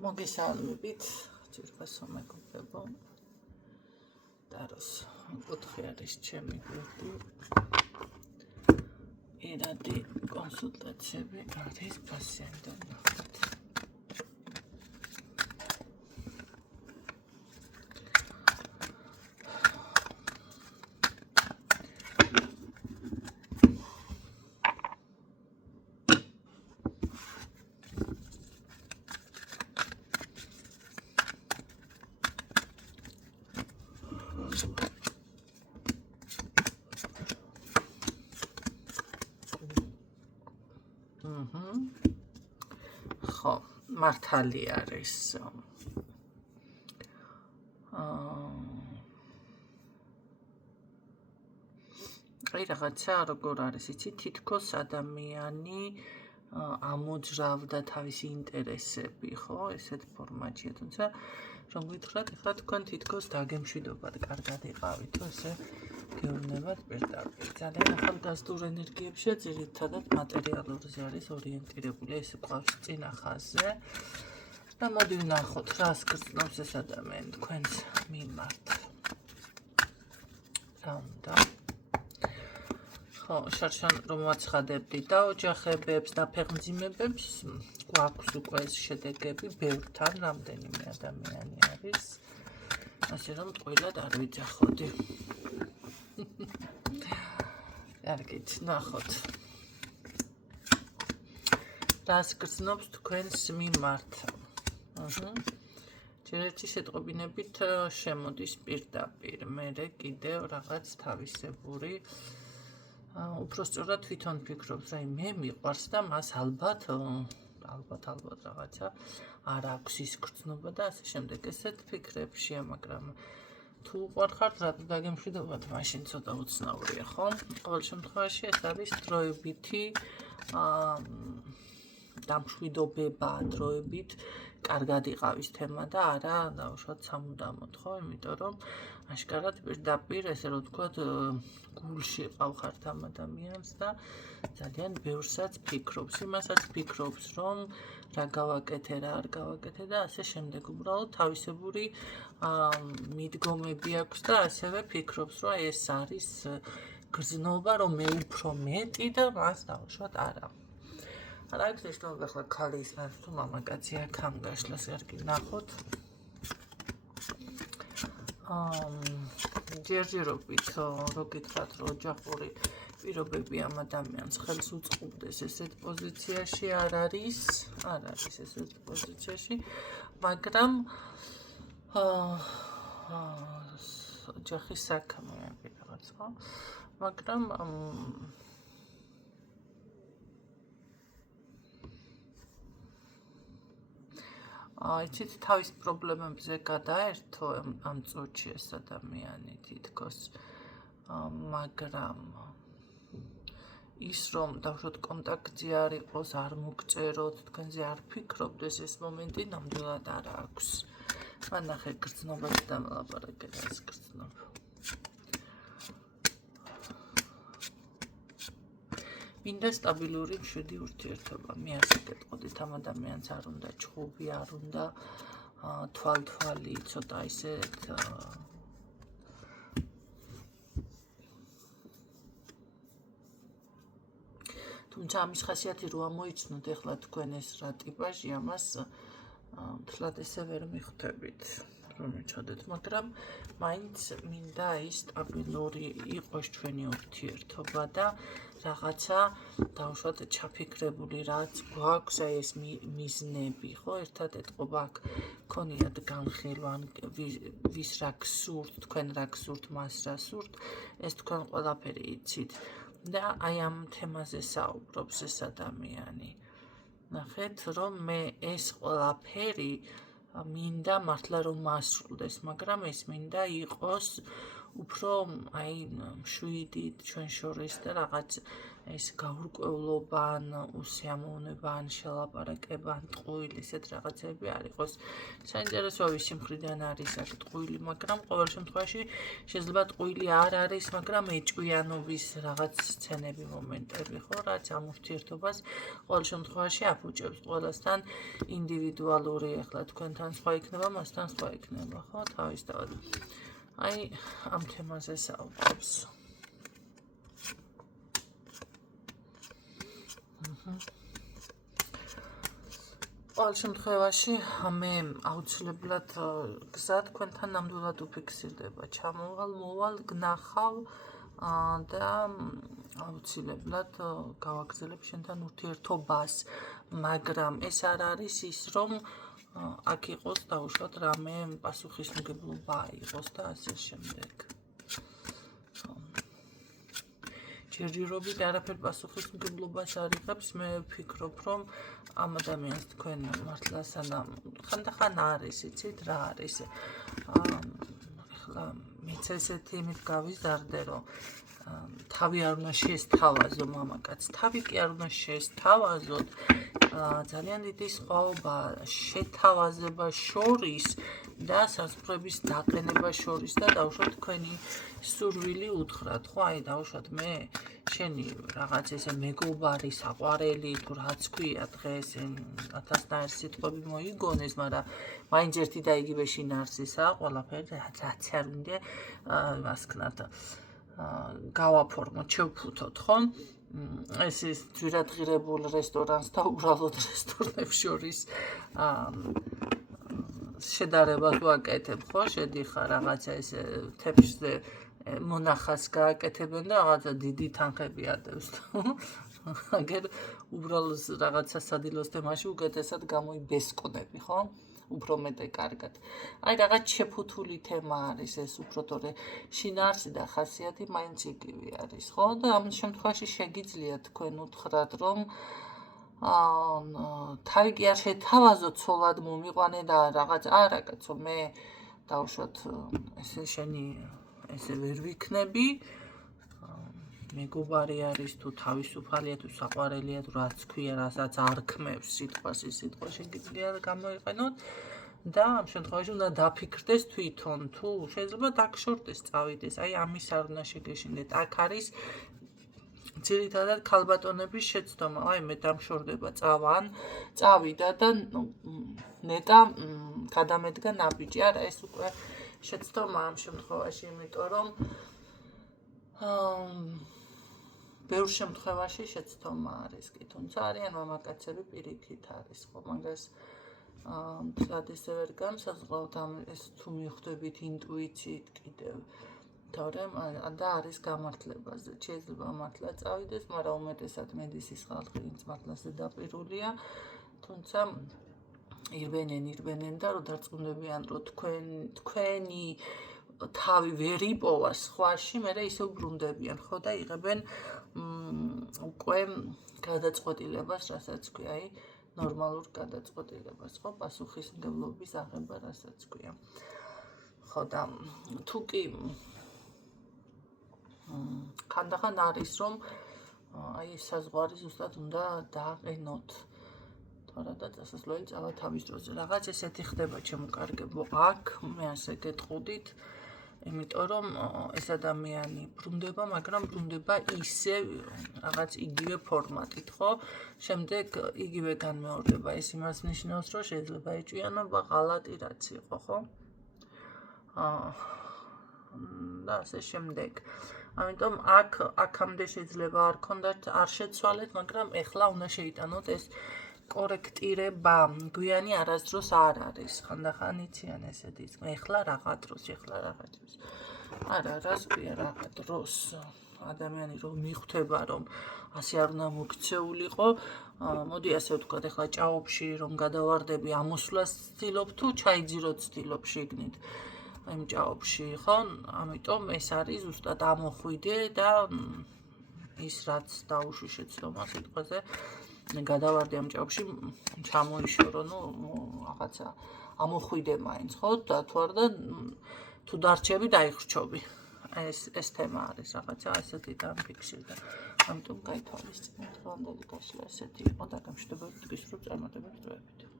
მოგესალმებით, ძირფასო მეგობრებო. დაროს კუთხე არის ჩემი გვერდი. პირადი კონსულტაციები არის პაციენტთან. ხო, მართალი არის. აი რაღაცა როგორ არის, იცი, თითქოს ადამიანი ამოძრავდა თავისი ინტერესები, ხო, ესეთ ფორმატშია, თუმცა რომ გითხრათ, ეხლა თქვენ თითქოს დაგემშვიდობად კარგად იყავით, თუ ესე გეუბნებათ პირდაპირ. ძალიან ახალგაზრდულ ენერგიებშია ძირითადად მატერიალურზე არის ორიენტირებული, ეს გვყავს წინა ხაზზე. და მოდი ვნახოთ, რას გრძნობს ეს ადამიანი თქვენს მიმართ. რა უნდა? ხო, შარშან რომ ვაცხადებდი და ოჯახებებს და ფეხმძიმებებს, გვაქვს უკვე ეს შედეგები, ბევრთან რამდენიმე ადამიანი არის. ასე რომ ტყუილად არ ვიძახოდი. კარგით, ნახოთ. რას გრძნობს თქვენს მიმართ? ჯერ ერთი შეტყობინებით შემოდის პირდაპირ, მერე კიდევ რაღაც თავისებური უпросторად თვითონ ფიქრობს, აი მე მიყვარს და მას ალბათ რაღაცა არ აქვს ის გრძნობა და ასე შემდეგ. ესეთ ფიქრებშია, მაგრამ თუ უყვარხართ, რატო დაგემშვიდობათ, მაშინ ცოტა უცნაურია, ხო? ყოველ შემთხვევაში ეს არის დროებითი დამშვიდობება, დროებით კარგად იყავის თემა და არა დავუშვათ სამუდამოდ, ხო? იმიტომ რომ აშკარად პირდაპირ, ესე რომ ვთქვათ, გულში ყავხართ ამ ადამიანს და ძალიან ბევრსაც ფიქრობს, იმასაც ფიქრობს, რომ რა გავაკეთე, რა არ გავაკეთე და ასე შემდეგ. უბრალოდ თავისებური მიდგომები აქვს და ასევე ფიქრობს, რომ ეს არის გრძნობა, რომ მე უფრო მეტი და მას დავუშვათ არა. არ აქვს ნიშნულობა ახლა ქალი ისნაირ თუ მამაკაცი აქ ამ გაშლას კარგი ნახოთ. ჯერჯერობით რო გითხრათ, რომ ოჯახური პირობები ამ ადამიანს ხელს უწყობდეს ესეთ პოზიციაში არ არის ესეთ პოზიციაში, მაგრამ ოჯახის საქმეები რაღაც, ხო? მაგრამ იცით, თავის პრობლემებზე გადაერთო ამ წუთში ეს ადამიანი თითქოს, მაგრამ ის რომ დავუშვათ კონტაქტზე არ იყოს, არ მოგწეროთ, თქვენზე არ ფიქრობდეს, ეს მომენტი ნამდვილად არ აქვს. მან ნახე გრძნობას დამლაპარაკე და ეს გრძნობა. მინდა სტაბილური მშვიდი ურთიერთობა. მე ასე გეტყოდით, ამ ადამიანს არ უნდა ჩხუბი, არ უნდა თვალთვალი, ცოტა ისეთ თუმცა ამის ხასიათი რო ამოიცნოთ ეხლა თქვენ ეს რა ტიპაჟია, მას მთლად ესე ვერ მიხვდებით, რომ იცოდეთ, მაგრამ მაინც მინდა ის სტაბილური იყოს ჩვენი ურთიერთობა და რაღაცა დავუშვათ ჩაფიქრებული რაც გვაქვს, აი ეს მიზნები, ხო? ერთად ეტყობა აქ ქონიათ განხილვა, ვის რა გსურთ, თქვენ რა გსურთ, მას რა სურთ, ეს თქვენ ყველაფერი იცით. და აი ამ თემაზე საუბრობს ეს ადამიანი. ნახეთ, რომ მე ეს ყველაფერი მინდა მართლა რომ მასრულდეს, მაგრამ ეს მინდა იყოს უფრო აი მშვიდით ჩვენ შორის და რაღაც ეს გაურკვევლობან, უსიამოვნება, შელაპარაკება, ტყუილი ესეთ რაღაცები არ იყოს. საინტერესოა ვისი მხრიდან არის აქ ტყუილი, მაგრამ ყოველ შემთხვევაში შეიძლება ტყუილი არ არის, მაგრამ ეჭვიანობის რაღაც სცენები, მომენტები, ხო, რაც ამ ურთიერთობას ყოველ შემთხვევაში აფუჭებს. ყველასთან ინდივიდუალური, ახლა თქვენთან სხვა იქნება, მასთან სხვა იქნება, ხო, თავისთავად. აი, ამ თემაზე საუბრობს. ყოველ შემთხვევაში მე აუცილებლად გზა თქვენთან ნამდვილად უფიქსირდება. ჩამოვალ, მოვალ, გნახავ და აუცილებლად გავაგრძელებ შენთან ურთიერთობას, მაგრამ ეს არ არის ის, რომ აქ იყოს დაუშვათ რამე პასუხისმგებლობა იყოს და ასე შემდეგ. ჯერჯერობით არაფერ პასუხისმგებლობას არ იღებს, მე ვფიქრობ, რომ ამ ადამიანს თქვენ მართლა სანამ ხანდახან არის, იცით რა არის. ახლა მეც ესეთი იმით გავიზარდე, რომ თავი არ უნდა შეესთავაზო მამაკაც, თავი კი არ უნდა შეესთავაზოთ. ძალიან დიდი სხვაობა შეთავაზება შორის და საზღვრების დაყენება შორის და დავუშვათ თქვენი სურვილი უთხრათ, ხო, აი დავუშვათ მე შენი რაღაც ესე მეგობარი, საყვარელი თუ რაც ქვია დღეს 1000 სიტყვები მოიგონეს, მაგრამ მაინც ერთი და იგივე შინაარსისაა ყველაფერი, რაც არ უნდა იმას ქნათ გავაფორმოთ, შევფუთოთ, ხო? ეს ის ძვირადღირებულ რესტორანს და უბრალოდ რესტორნებს შორის შედარებას ვაკეთებ, ხო? შედიხარ რაღაცა ესე თეფშზე მონახას გააკეთებენ და რაღაცა დიდი თანხები ატევს. აგერ უბრალოდ რაღაცა სადილოს თემაში უკეთესად გამოიბესკონები, ხო? უფრო მეტი კარგად. აი რაღაც შეფუთული თემა არის ეს უფრო თორე შინაარსი და ხასიათი მაინც იგივე არის, ხო? და ამ შემთხვევაში შეგიძლია თქვენ უთხრათ, რომ თავი კი არ შეთავაზოთ, ცოლად მომიყვანე და რაღაც არა კაცო, მე დავუშვათ ესე შენი ესე ვერ ვიქნები. მეგობარი არის თუ თავისუფალია თუ საყვარელია თუ რაც ქვია, რასაც არ ქმევს სიტყვას, ის სიტყვა შეგიძლია გამოიყენოთ და ამ შემთხვევაში უნდა დაფიქრდეს თვითონ, თუ შეიძლება დაგშორდეს, წავიდეს. აი ამის არ უნდა შეგეშინდეთ. აქ არის ძირითადად ქალბატონების შეცდომა. აი მე დამშორდება წავიდა და ნეტა გადამედგა ნაბიჯი. არა, ეს უკვე შეცდომა ამ შემთხვევაში, იმიტომ რომ ბევრ შემთხვევაში შეცდომა არის კი, თუმცა არიან მამაკაცები პირიქით არის, ხო, მაგას მთლად ესე ვერ განსაზღვრავთ, ეს თუ მიხვდებით ინტუიციით კიდევ, თორემ და არის გამართლებაზე, შეიძლება მართლა წავიდეს, მაგრამ უმეტესად მედისის ხალხი ვინც მართლა ზედაპირულია, თუმცა ირბენენ და რო დარწმუნებიან, რომ თქვენი თავი ვერ იპოვა სხვაში, მერე ისე უბრუნდებიან, ხო და იღებენ უკვე გადაწყვეტილებას, რასაც ქვია, აი ნორმალურ გადაწყვეტილებას, ხო, პასუხისმგებლობის აღება, რასაც ქვია. ხო და თუ კი ხანდახან არის, რომ აი საზღვარი ზუსტად უნდა დააყენოთ. თორე და წასასვლელი წავა თავის დროზე. რაღაც ესეთი ხდება ჩემო აქ, მე ასე გეტყუდით. იმიტომ რომ ეს ადამიანი ბრუნდება, მაგრამ ბრუნდება ისე რაღაც იგივე ფორმატით, ხო? შემდეგ იგივე განმეორდება. ეს იმას ნიშნავს, რომ შეიძლება ეჭვიანობა, ღალატი რაც იყო, ხო? და ასე შემდეგ. ამიტომ აქამდე შეიძლება არ ქონდათ, არ შეცვალეთ, მაგრამ ეხლა უნდა შეიტანოთ ეს კორექტირება, გვიანი არასდროს არ არის. ხანდახან იციან ესეთი, ეხლა რაღა დროს. არა, რას ქვია რაღა დროს. ადამიანი რომ მიხვდება, რომ ასე არ უნდა მოქცეულიყო, მოდი ასე ვთქვათ, ეხლა ჭაობში რომ გადავარდები, ამოსვლას ვცდილობ თუ ჩაიძიროთ ვცდილობ შიგნით. იმ ჭაობში, ხო? ამიტომ ეს არის ზუსტად ამოხვიდე და ის რაც დაუშვი შეცდომა სიტყვაზე გადავარდი ამ ჭაობში, ჩამოიშორო, რაღაცა ამოხვიდე მაინც, ხო? და თუ არ და თუ დარჩები, დაიხრჩობი. ეს თემა არის რაღაცა ასეთი დამფიქსირდა. ამიტომ გაითვალისწინეთ, რომ ანდელი გასვლა ესეთი იყო და გამშვიდობებით გისურვებთ წარმატებებს დროებით.